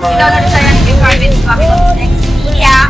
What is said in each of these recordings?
download sa yan before with coming up next. Yeah.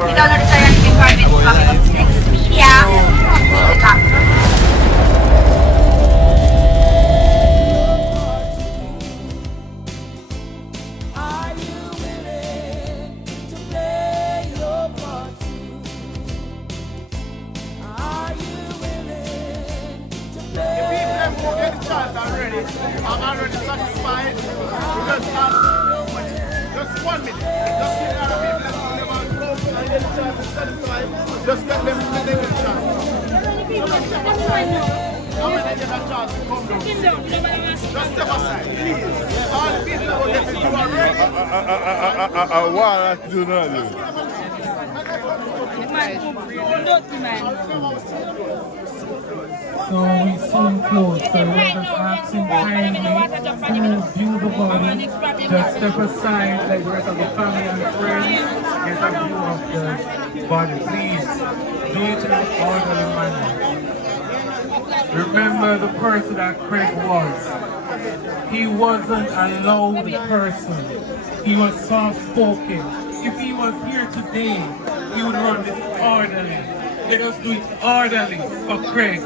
I-download sa yan before with coming up next. Yeah. I'm already satisfied because just 1 minute. Just give other people and get a chance to satisfy. Just get them to take a chance. Just step aside. I'm going to get a chance to come down. Just step aside, please. All the people who get to do already. Why I do not do? So we soon close. So we're just asking kindly to view the body. Just step aside like the rest of the family and friends. Get a view of the body. Please do it in an orderly manner. Remember the person that Craig was. He wasn't a loud person. He was soft-spoken. If he was here today, he would run this orderly. Let us do it orderly for Craig.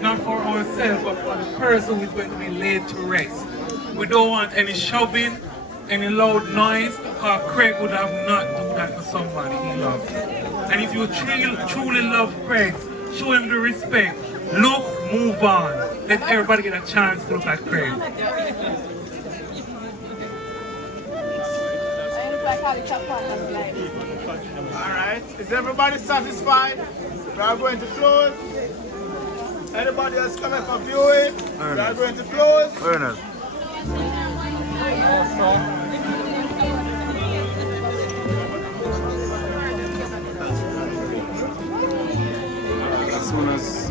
Not for ourselves, but for the person who is going to be laid to rest. We don't want any shoving, any loud noise, because Craig would have not done that for somebody he loves. And if you truly love Craig, show him the respect. Look, move on. Let everybody get a chance to look at Craig. Alright, is everybody satisfied? We are going to close. Anybody else coming for viewing? We are going to close. As soon as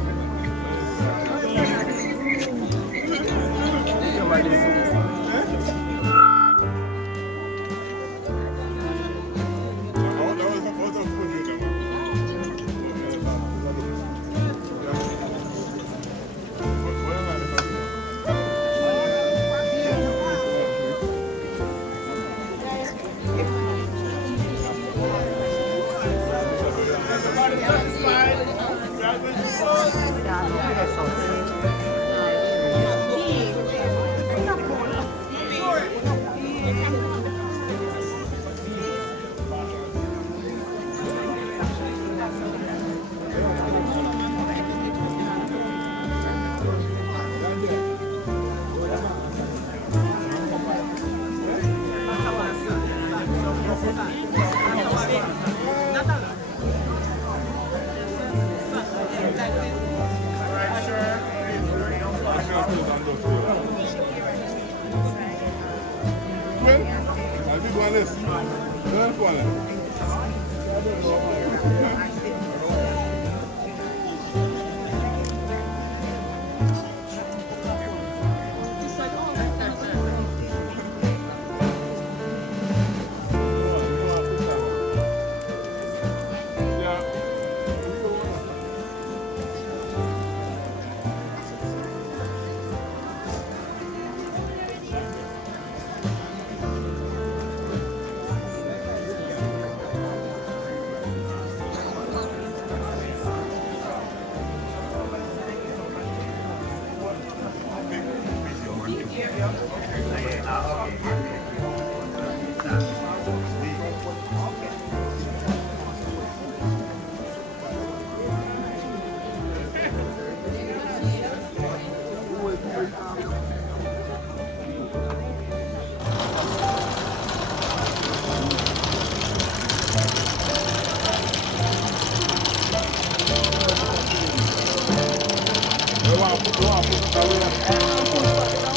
put it on those two. Well, I'll be doing this. Don't call it.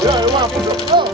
Yeah, you want to put it up.